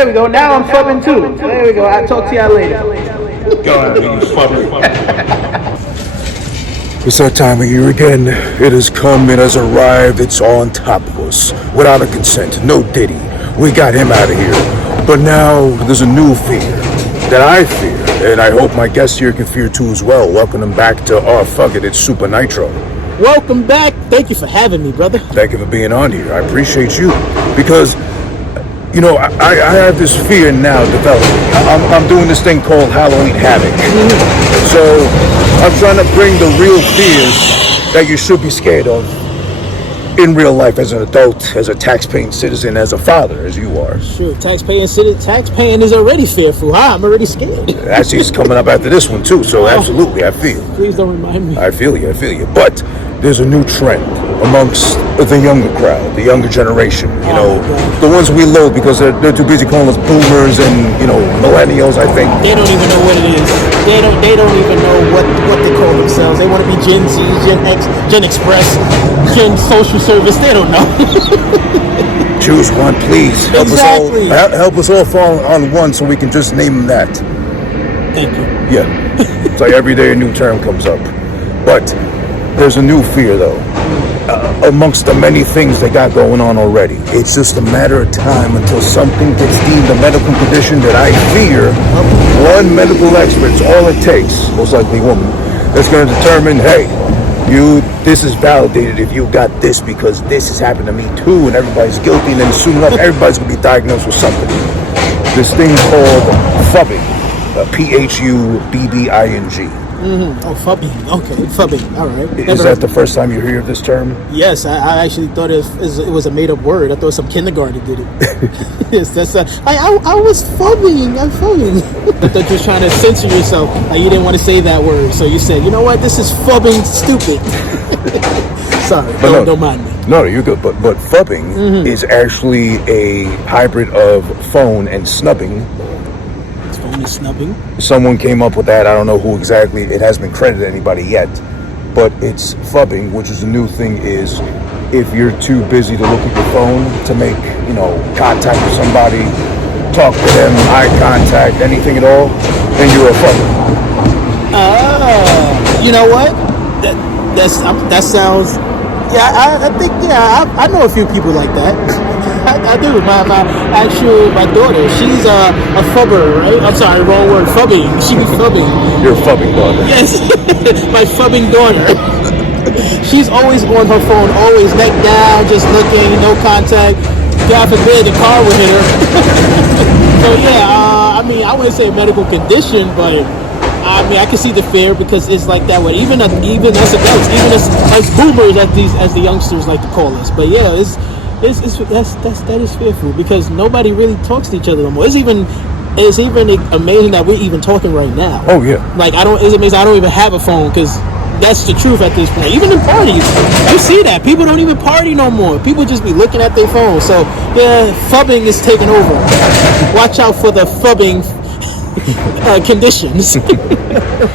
There we go. Now I'm fubbing too. There we go. I'll talk to y'all later. God, you fucker. It's that time of year again. It has come, it has arrived, it's on top of us. Without a consent, no Diddy. We got him out of here. But now, there's a new fear that I fear, and I hope my guests here can fear too as well. Welcome them back to AhhFuGGiT, it's Supa Nitro. Welcome back. Thank you for having me, brother. Thank you for being on here. I appreciate you. Because, you know, I have this fear now developing. I'm doing this thing called Halloween Havok. So, I'm trying to bring the real fears that you should be scared of in real life as an adult, as a tax-paying citizen, as a father, as you are. Sure, tax-paying is already fearful. I'm already scared. Actually, it's coming up after this one, too, so absolutely, I feel. Please don't remind me. I feel you. But there's a new trend amongst the younger crowd, the younger generation, you know, the ones we loathe because they're too busy calling us boomers and, you know, millennials, I think. They don't even know what it is. They don't even know what they call themselves. They want to be Gen Z, Gen X, Gen Express, Gen Social Service. They don't know. Choose one, please. Help us all fall on one so we can just name them that. Thank you. Yeah. It's like every day a new term comes up. But there's a new fear, though, amongst the many things they got going on already. It's just a matter of time until something gets deemed a medical condition that I fear one medical expert's all it takes, most likely woman, that's going to determine, hey, this is validated if you got this because this has happened to me too, and everybody's guilty, and then soon enough, everybody's going to be diagnosed with something. This thing called phubbing, Phubbing. Oh, phubbing. Okay, phubbing. All right. Is that the first time you hear of this term? Yes, I actually thought it was a made-up word. I thought some kindergarten did it. Yes, that's. I was phubbing. I'm phubbing. I thought you were trying to censor yourself. Like you didn't want to say that word, so you said, you know what? This is phubbing stupid. Sorry, don't mind me. No, you're good. But phubbing is actually a hybrid of phone and snubbing. Snubbing. Someone came up with that. I don't know who exactly. It hasn't been credited to anybody yet, but it's phubbing, which is a new thing. Is if you're too busy to look at your phone to make, you know, contact with somebody, talk to them, eye contact, anything at all, then you're a phubber. You know what? That sounds. Yeah, I think I know a few people like that. I do. My daughter, she's a phubber, right? I'm sorry, wrong word. Phubbing. She's phubbing. Your phubbing daughter. Yes, my phubbing daughter. She's always on her phone, always neck down, just looking, no contact. God forbid the car would hit her. So yeah, I mean, I wouldn't say a medical condition, but I mean, I can see the fear because it's like that with even us adults, even as boomers, as the youngsters like to call us. But yeah, that is fearful because nobody really talks to each other no more. It's even amazing that we're even talking right now. Oh yeah. Like it's amazing I don't even have a phone because that's the truth at this point. Even in parties, you see that people don't even party no more. People just be looking at their phones. So yeah, phubbing is taking over. Watch out for the phubbing conditions.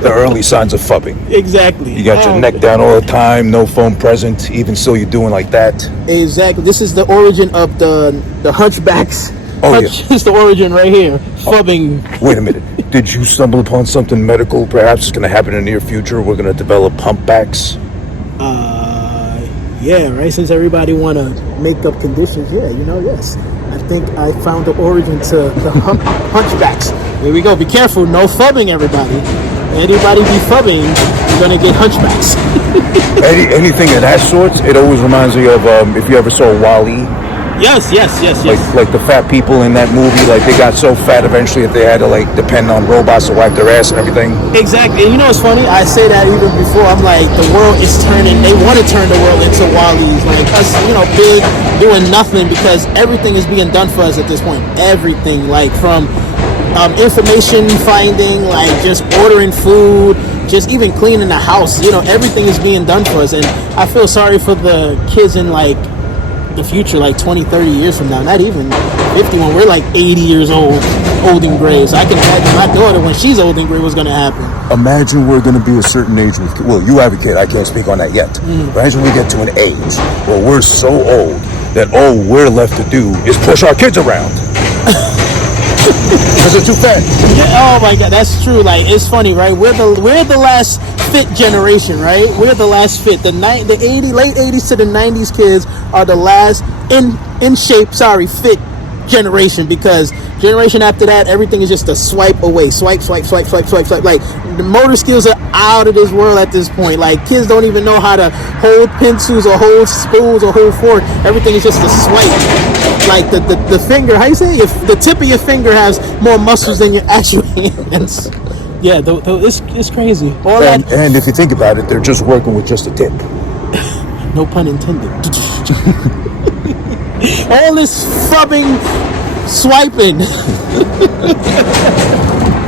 The early signs of phubbing. Exactly. You got your neck down all the time, no phone present, even still you're doing like that. Exactly. This is the origin of the hunchbacks. Oh, yeah. It's the origin right here. Phubbing. Wait a minute. Did you stumble upon something medical? Perhaps it's going to happen in the near future. We're going to develop humpbacks. Yeah, right. Since everybody want to make up conditions, yes. I think I found the origin to the hunchbacks. Here we go. Be careful. No phubbing, everybody. Anybody be phubbing, you're gonna get hunchbacks. Anything of that sort. It always reminds me of if you ever saw Wall-E. Yes. Like the fat people in that movie, like they got so fat eventually that they had to like depend on robots to wipe their ass and everything. Exactly. And you know what's funny? I say that even before. I'm like, the world is turning. They want to turn the world into Wall-E's, like us, big, doing nothing because everything is being done for us at this point. Everything, like from information finding, like just ordering food, just even cleaning the house. Everything is being done for us, and I feel sorry for the kids in like the future, like 20-30 years from now, not even 50 when we're like 80 years old and gray. So I can imagine my daughter when she's old and gray what's going to happen. Imagine we're going to be a certain age with, well, you have a kid, I can't speak on that yet. Imagine we get to an age where we're so old that all we're left to do is push our kids around. Because they're too fat. Yeah, oh my god, that's true. Like, it's funny, right? We're the last fit generation, right? We're the last fit. The late 80s to the 90s kids are the last in shape, fit generation, because generation after that, everything is just a swipe away. Swipe. Like, the motor skills are out of this world at this point. Like, kids don't even know how to hold pencils or hold spoons or hold fork. Everything is just a swipe. Like, the finger, how you say? If the tip of your finger has more muscles than your actual hands. Yeah, it's crazy. And if you think about it, they're just working with just a tip. No pun intended. All this phubbing, swiping.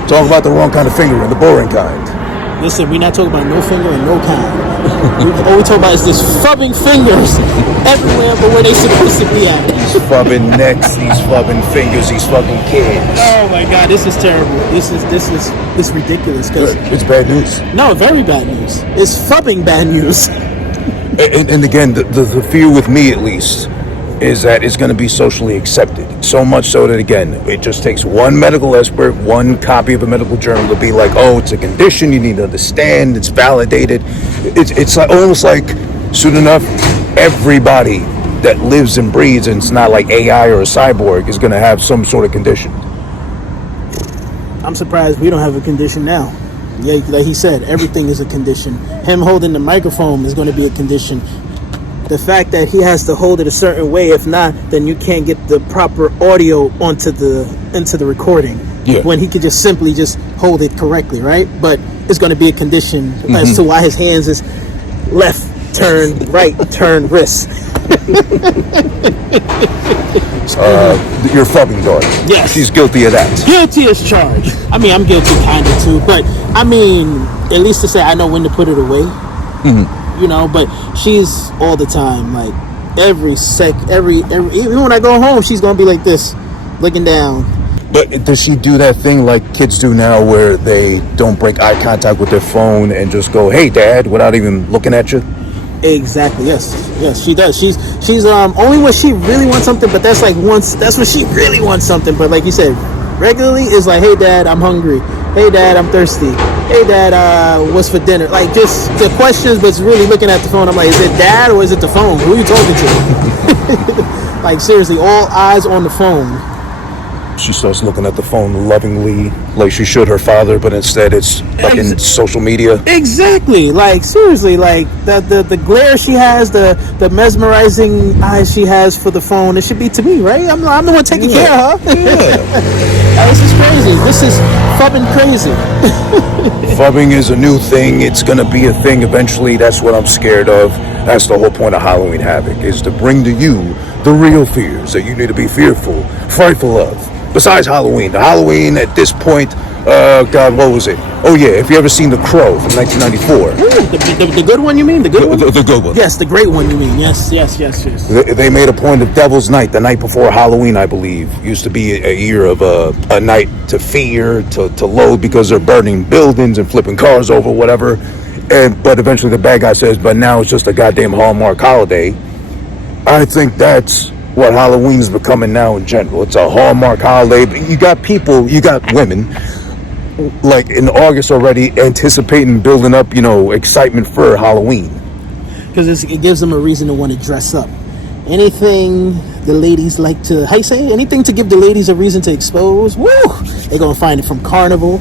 Talk about the wrong kind of finger and the boring kind. Listen, we're not talking about no finger and no kind. All we talk about is this phubbing fingers everywhere but where they supposed to be at. These phubbing necks, these phubbing fingers, these fucking kids. Oh my god, this is terrible. This is ridiculous. It's bad news. No, very bad news. It's phubbing bad news. And again, the fear with me, at least, is that it's going to be socially accepted. So much so that, again, it just takes one medical expert, one copy of a medical journal to be like, oh, it's a condition, you need to understand, it's validated. It's like, almost like, soon enough, everybody that lives and breathes, and it's not like AI or a cyborg, is going to have some sort of condition. I'm surprised we don't have a condition now. Yeah, like he said, everything is a condition. Him holding the microphone is going to be a condition. The fact that he has to hold it a certain way, if not, then you can't get the proper audio into the recording. Yeah. When he could just simply just hold it correctly, right? But it's going to be a condition as to why his hands is left turn, right turn, wrist. Your phubbing daughter. Yes. She's guilty of that. Guilty as charged. I mean, I'm guilty kind of too, but I mean, at least to say I know when to put it away. You know, but she's all the time, like every even when I go home, she's gonna be like this, looking down. But does she do that thing like kids do now, where they don't break eye contact with their phone and just go, "Hey, Dad," without even looking at you? Exactly. Yes, she does. She's only when she really wants something, but that's like once. That's when she really wants something. But like you said, regularly is like, "Hey, Dad, I'm hungry. Hey, Dad, I'm thirsty. Hey, Dad, what's for dinner?" Like, just the questions, but it's really looking at the phone. I'm like, is it Dad or is it the phone? Who are you talking to? Like, seriously, all eyes on the phone. She starts looking at the phone lovingly, like she should her father, but instead it's fucking social media. Exactly. Like, seriously, like the glare she has, the mesmerizing eyes she has for the phone, it should be to me, right? I'm the one taking care of her. This is crazy. This is phubbing crazy. Phubbing is a new thing. It's going to be a thing eventually. That's what I'm scared of. That's the whole point of Halloween Havoc, is to bring to you the real fears that you need to be frightful of. Besides Halloween. The Halloween at this point, God, what was it? Oh yeah, if you ever seen The Crow from 1994. The good one, you mean? The good one? The good one. Yes, the great one, you mean. Yes. They made a point of Devil's Night, the night before Halloween, I believe. Used to be a year of a night to fear, to loathe, because they're burning buildings and flipping cars over, whatever. But eventually the bad guy says, but now it's just a goddamn Hallmark holiday. I think that's what Halloween's becoming now in general. It's a Hallmark holiday. But you got people, you got women, like in August already, anticipating, building up, excitement for Halloween. Because it gives them a reason to want to dress up. Anything the ladies like to, how you say? Anything to give the ladies a reason to expose. Woo! They're going to find it from Carnival,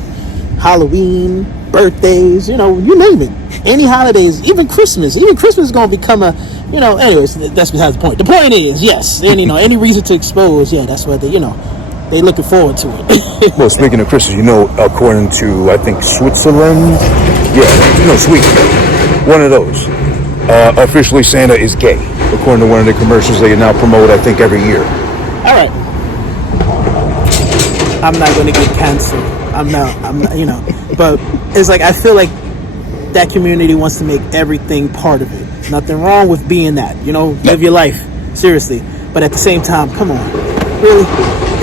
Halloween, birthdays, you name it. Any holidays, even Christmas. Even Christmas is going to become a, anyways, that's besides the point. The point is, yes, any reason to expose, that's what they looking forward to it. Well, speaking of Christmas, according to, I think, Switzerland, Sweden, one of those, officially Santa is gay, according to one of the commercials they now promote, I think, every year. All right. I'm not going to get canceled. I'm not, but it's like, I feel like that community wants to make everything part of it. Nothing wrong with being that, live your life, seriously. But at the same time, come on. Really?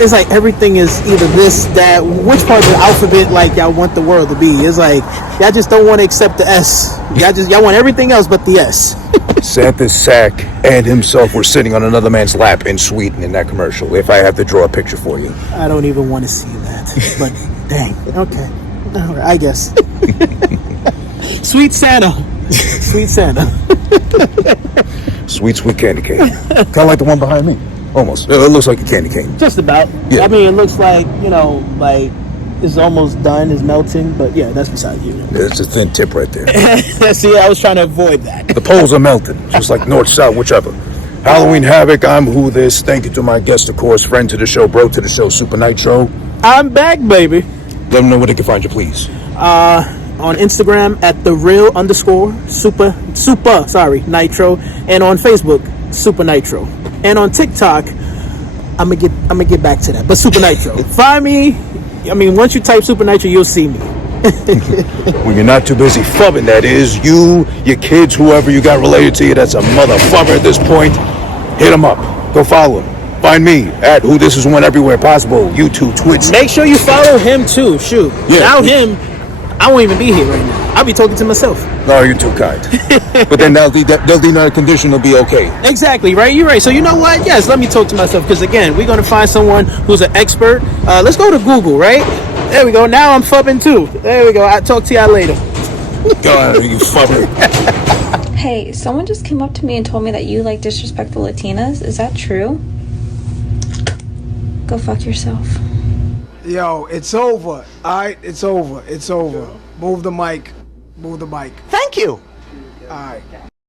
It's like everything is either this, that. Which part of the alphabet like y'all want the world to be? It's like y'all just don't want to accept the S. Y'all want everything else but the S. Santa's sack and himself were sitting on another man's lap in Sweden in that commercial. If I have to draw a picture for you, I don't even want to see that. But dang, okay, all right, I guess. Sweet Santa, sweet Santa, sweet candy cane, kind of like the one behind me. Almost. It looks like a candy cane. Just about. Yeah. I mean, it looks like like it's almost done, it's melting. But yeah, that's beside you. There's a thin tip right there. See, I was trying to avoid that. The poles are melting, just like north, south, whichever. Halloween Havoc, I'm Who This. Thank you to my guest, of course, friend to the show, bro to the show, Supa Nitro. I'm back, baby. Let them know where they can find you, please. On Instagram at darealsupanitro, and on Facebook, Supa Nitro, and on TikTok, I'm gonna get back to that. But Supa Nitro, find me. I mean, once you type Supa Nitro, you'll see me. When you're not too busy phubbing, that is, you, your kids, whoever you got related to you, that's a mother phubber at this point, hit them up. Go follow them. Find me at Who This Is One everywhere possible. YouTube, Twitch. Make sure you follow him too. Shoot, Yeah. without him, I won't even be here right now. I'll be talking to myself. No, you're too kind. But then they'll be another condition. They'll be okay. Exactly, right? You're right. So you know what? Yes, let me talk to myself, because again, we're going to find someone who's an expert. Let's go to Google, right? There we go. Now I'm phubbing too. There we go. I'll talk to y'all later. God, you phubber. Hey, someone just came up to me and told me that you like disrespectful Latinas. Is that true? Go fuck yourself. Yo, it's over. Alright, it's over. It's over. Move the mic. Move the mic. Thank you. Alright.